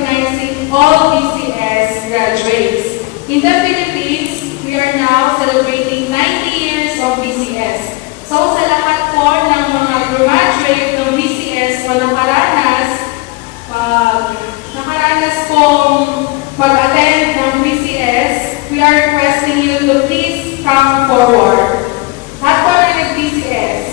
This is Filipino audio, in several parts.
recognizing all BCS graduates. In the Philippines, we are now celebrating 90 years of BCS. So sa lahat po ng mga graduate ng BCS o nakaranas pong mag-attend ng BCS, we are requesting you to please come forward. Lahat po na nag-BCS,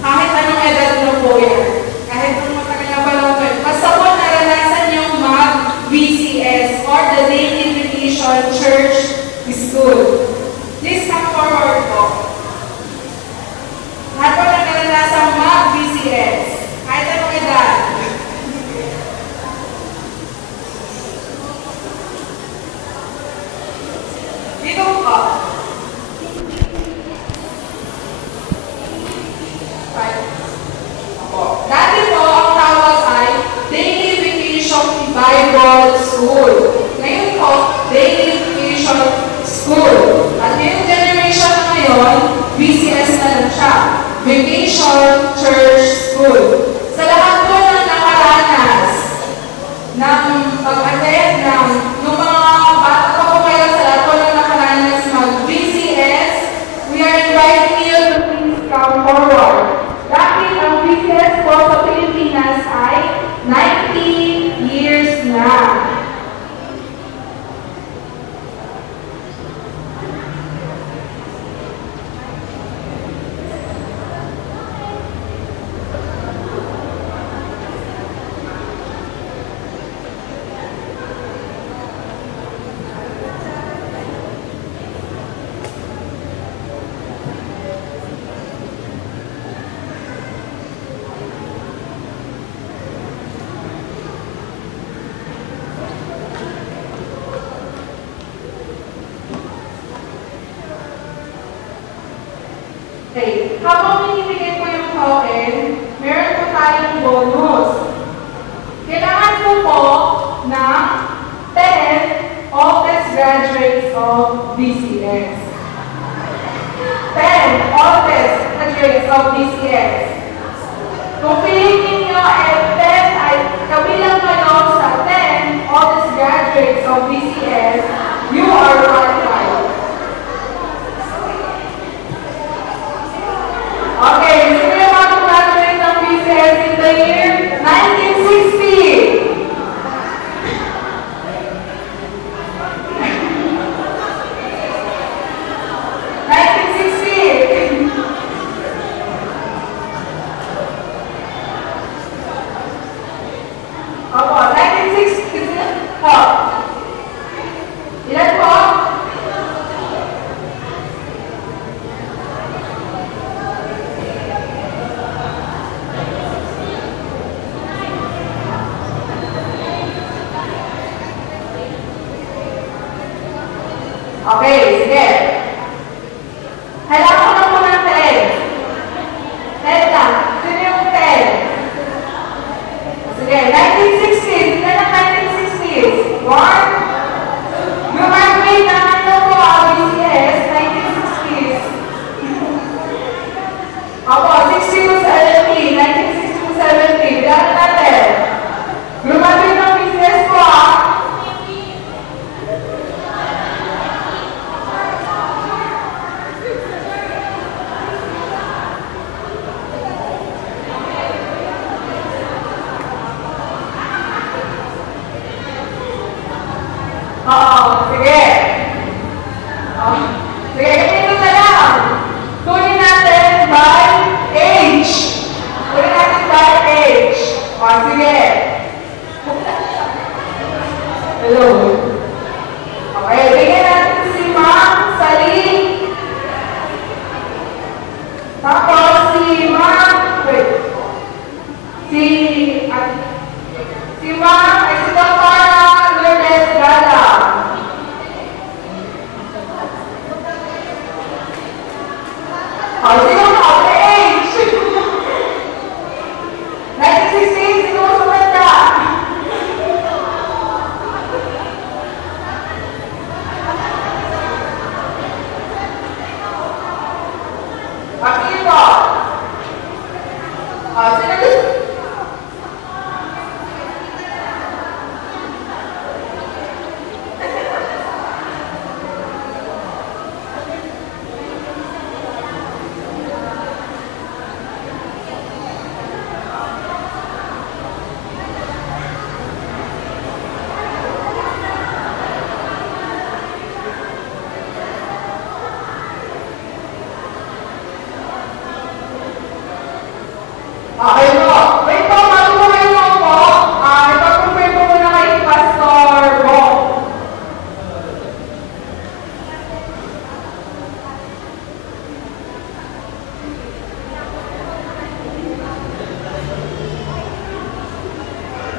kahit anong edad na po yan, kahit anong matagal na panahon po, basta po naranasan yung mag-BCS or the Daily Vacation Church School. Please come forward po. Lahat po na naranasan mag-BCS, kahit anong edad. Dito po. Dati po, ang tawag ay Daily Vacation Bible School. Ngayon po, Daily Vacation School. At ngayong generation na ngayon, BCS na lang siya. Vacation Church School. Sa lahat po ng nakaranas ng pag-attend ng mga bata pa po kayo, sa lahat po ng nakaranas mag-BCS, we are inviting you to please come forward. Dahil ang BCS po sa Pilipinas ay 90 years na. Okay. Habang binibigay ko yung token, meron po tayong bonus. Kailangan po ng 10 oldest graduates of BCS. 10 oldest graduates of BCS. Kung piliin nyo ay 10 ay kabilang kayo sa 10 oldest graduates of BCS, you are qualified. Okay, sino yung mga graduate ng BCS in the year 1960? Opo, 1960 po. Ilan po? Okay, sige. Kailangan ko na po ng 10. 10 lang. Sino yung 10? Sige, 1960s. Sino ng 1960s? 1. Yung graduate na ano po, BCS, 1960s. Opo, 60 to 70. 1960 to 70. Bilang natin. Yung graduate ng BCS po, sige. Sige, ganito na lang. Tunin natin by age. Tunin natin by age. Sige. Hello. Okay, bigyan natin si Ma'am Sally. Tapos si Ma'am, si Ma'am, ay si Dr. Lourdes Gala. Sino ka? The age! 1960, sino sa banda?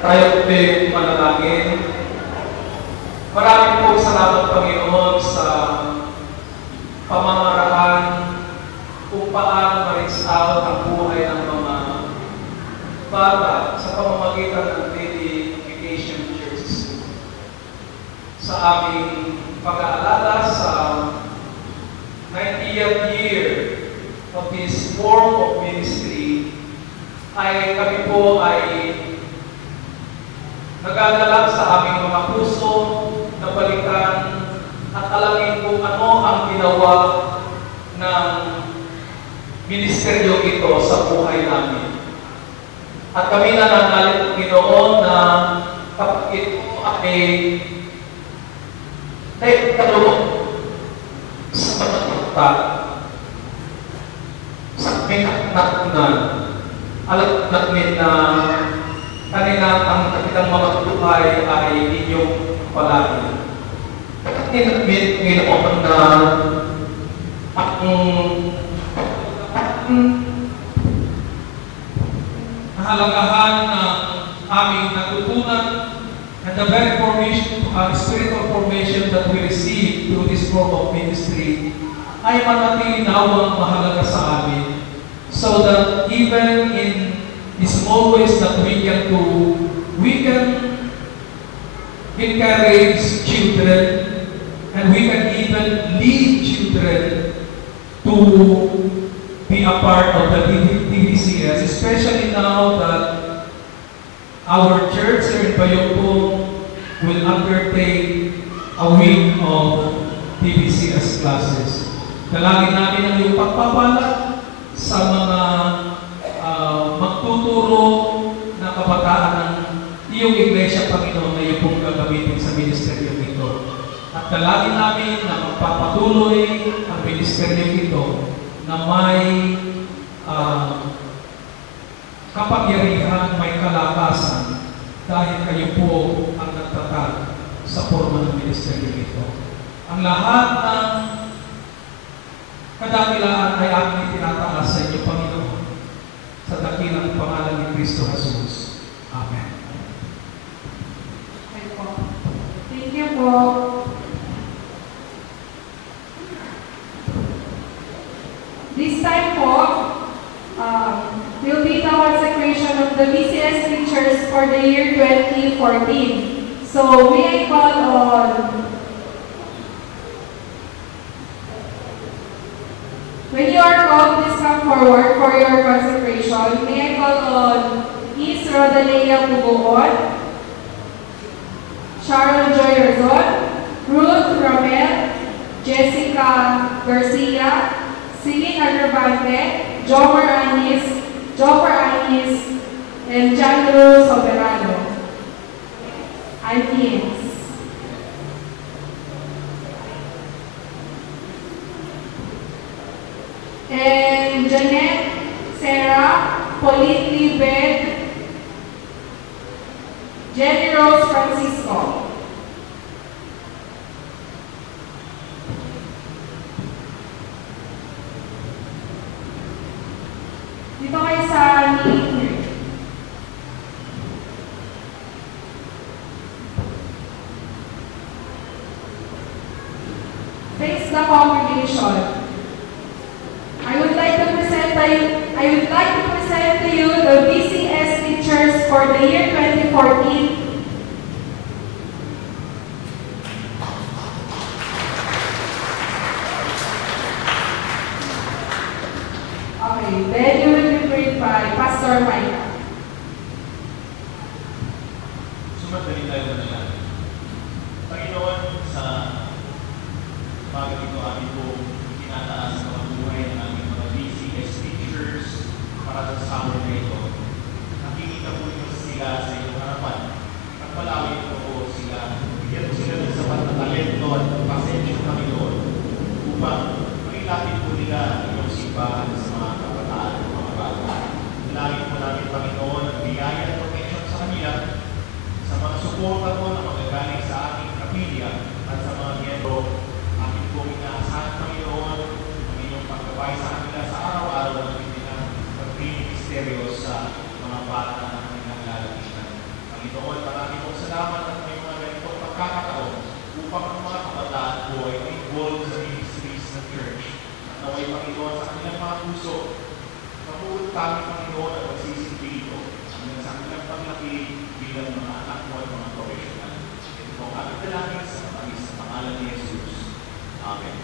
Tayo po'y manalangin. Maraming po salamat, Panginoon, sa pamamaraan kung paano ma-reach out ang buhay ng mga bata sa pamamagitan ng Daily Vacation Church School. Sa aming pag-aalala sa 90th year of this form of ministry, ay kami po ay nagdadala sa aming mga puso na balikan at alamin kung ano ang ginawa ng ministeryo ito sa buhay namin. At kami nananalig, Panginoon, na kapag ito ay nagkalulong sa pagkakita, sa aming nakatunan, alam namin na kanina ang kanilang mga buhay ay inyong palagi. Kanina namin, Panginoon, na nahalagahan ng aming natutunan and the very spiritual formation that we receive through this form of ministry ay manatili nawang mahalaga sa amin, so that even in the small ways that we can do, we can encourage children and we can even lead children to be a part of the TVCS, especially now that our church here in Bayogpong will undertake a week of TVCS classes. Dalangin namin ang iyong pagpapala sa mga magtuturo na kabataan ng iyong iglesia, Panginoon, na iyong pong gagamitin sa ministeryo ito. At dalangin namin na magpapatuloy ang ministeryo ito na may kapangyarihan, may kalakasan, dahil kayo po ang nagtatag sa forma ng ministeryo ito. Ang lahat ng kadakilaan ay aming itinataas sa inyo, Panginoon, sa dakilang pangalan ni Kristo Jesus. Amen. Thank you po. This time po, will be the consecration of the VCS teachers for the year 2014. So, may I call on when you are called, please come forward for your consecration. May I call on Miss Rodalea Pugoon, Sharon Joy Razon, Ruth Ramel, Jessica Garcia, Celine Agravante, Jomar Anis, and Jandro Soberano. I'm Ians. And Janet, Sarah, Pauline Libed, Jenny Rose Francisco. Dito kayo sa meeting. Face the congregation. I would like to present to you the VCS teachers for the year 2014. Okay, then you will be prayed by Pastor Mike. Sumadali tayo na lang. Panginoon, sa bagay ito, amin po itinataas sa mga buhay ng aming mga VCS teachers para sa summer na ito. Nakikita po ito sila sa inyong harapan. Pagpalawin po sila. Bigyan po sila ng sapat na talento at pasensya, Panginoon, upang makilapit po nila ang iyong simbahan sa mga kabataan at mga bata. Dalangin po namin, Panginoon, ang biyaya at protection sa kanila, sa mga suporta po na magagaling sa ating kapilya at sa mga miyembro. Amin po inaasahan, Panginoon, ang inyong pagkabay sa kanila sa araw-araw ng pagpinisteryo sa mga bata na kanilang lalapitan. Panginoon, Panginoon, marami pong salamat at may mga ganitong pagkakataon upang ang mga kabataan po ay involved sa ministries ng church. At naway, Panginoon, sa kanilang mga puso, kamuot kami, Panginoon, at magsisilbi ito hanggang sa kanilang paglaki bilang mga anak mo at mga professional. Ito po ang aming dalangin sa matamis sa pangalan ni Jesus. Amen.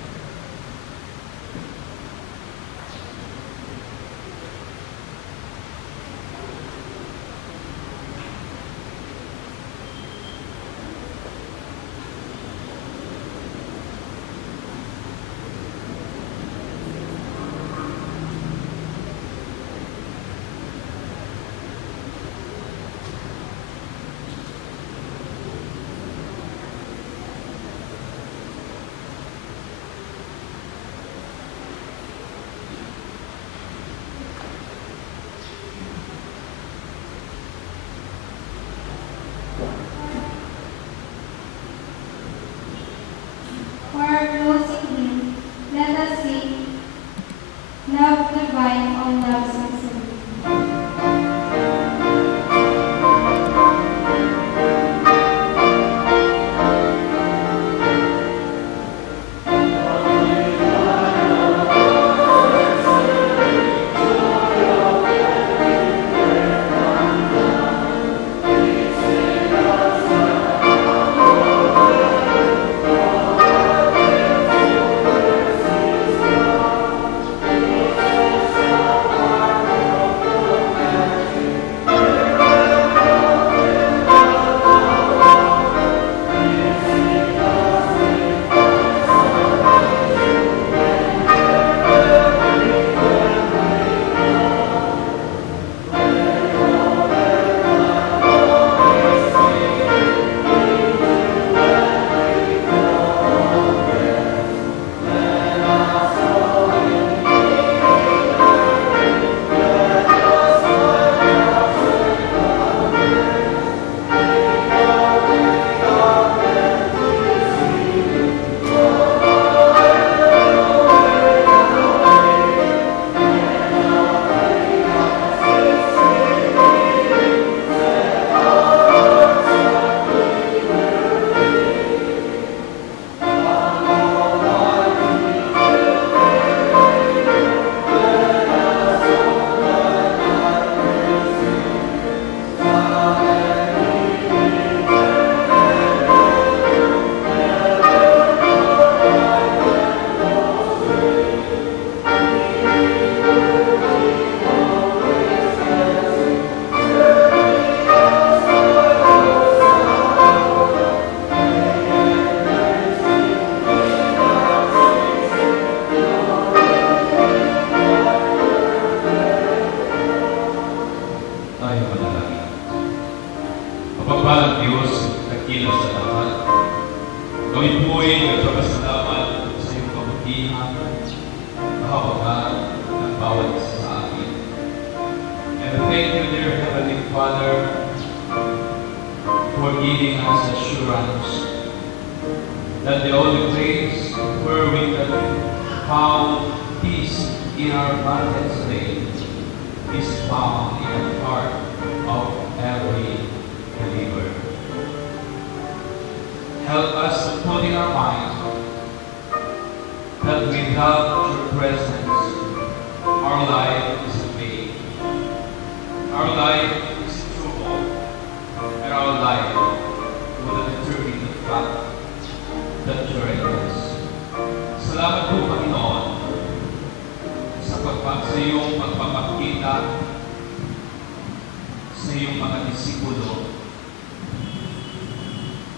For our closing hymn, let us sing Love Divine on Love Succeed. Tayo manalangin. Mapagpalang Diyos, nagkilos sa lahat. Kami po'y nagpapasalamat sa iyong kabutihan, kahawagan ng bawat isa sa amin. And thank you, dear Heavenly Father, for giving us assurance that the only place where we can found peace in our bondage today is found in the heart of every believer. Help us to put in our minds that without your presence, our life is in vain. Our life is in trouble, and our life will determine the fact that you're in us. Salamat po, Panginoon, sa iyong pagpapakita sa iyong mga disipulo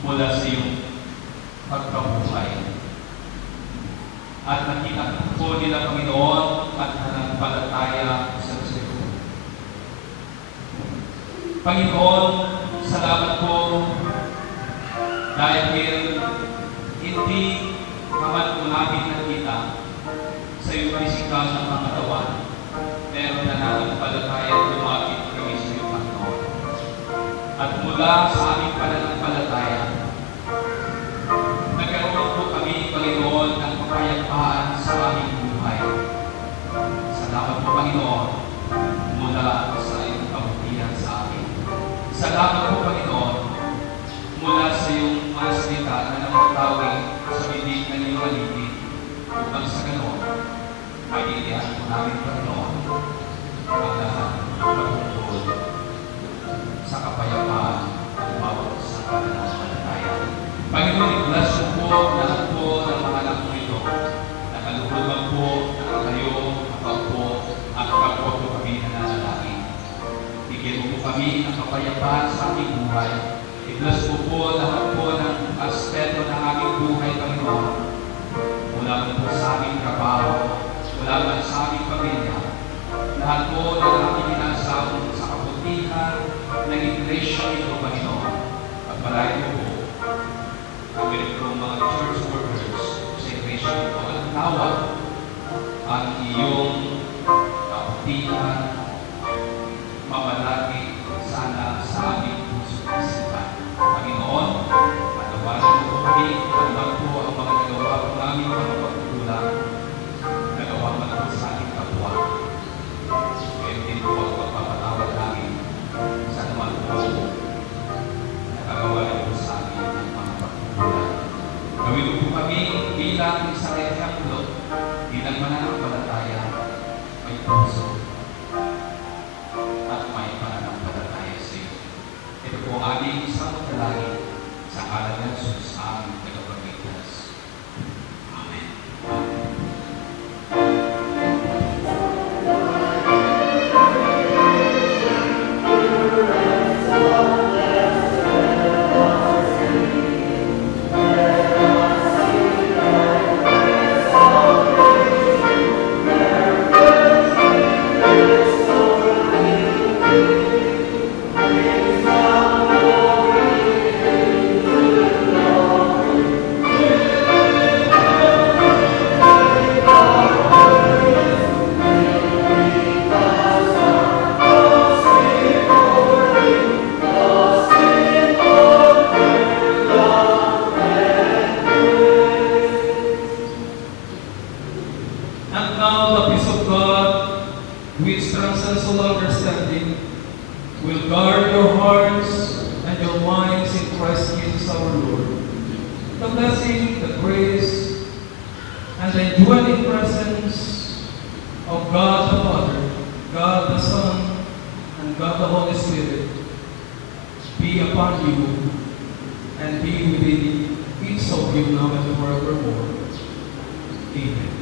mula sa iyong pagkabuhay. At nakita po nila, Panginoon, at nanampalataya sa iyo. Panginoon, salamat po dahil hindi naman po namin nakita sa iyong pisikal na mga katawan, pero nananampalataya at lumapit kami sa iyong Panginoon. At mula sa aming pananampalataya, nagkaroon po kami, Panginoon, ng kapayapaan sa aming buhay. Salamat po, Panginoon, mula sa iyong kabutihan sa amin. Salamat po, Panginoon, buhay. I-bless po lahat po ng aspeto ng aming buhay, Panginoon. Mula po sa aming trabaho, mula man sa aming pamilya, lahat po ng aming inasahon sa kabutihan ng iglesia ito, Panginoon. At palagi po kami rin po mga church workers sa iglesia ito at tawag ang iyong kabutihan mabalagi sana sa aming puso at isipan. Panginoon, patawarin po kami, patawarin po ang mga nagawa po namin mga pagkukulang, nagawa man po sa ating kapwa. Ngayon din po ang pagpapatawad namin sa naman po nakagawa rin po sa amin ng mga pagkukulang. Gawin po kami bilang isang ehemplo, bilang mananampalataya, may puso, at may pananampalataya sa iyo. Ito po ang aming isang dalangin sa ngalan ng Jesus, aming tagapagligtas. Amen. And now the peace of God, which transcends all understanding, will guard your hearts and your minds in Christ Jesus our Lord. The blessing, the grace, and the indwelling presence of God the Father, God the Son, and God the Holy Spirit be upon you and be within each of you now and forevermore. Amen.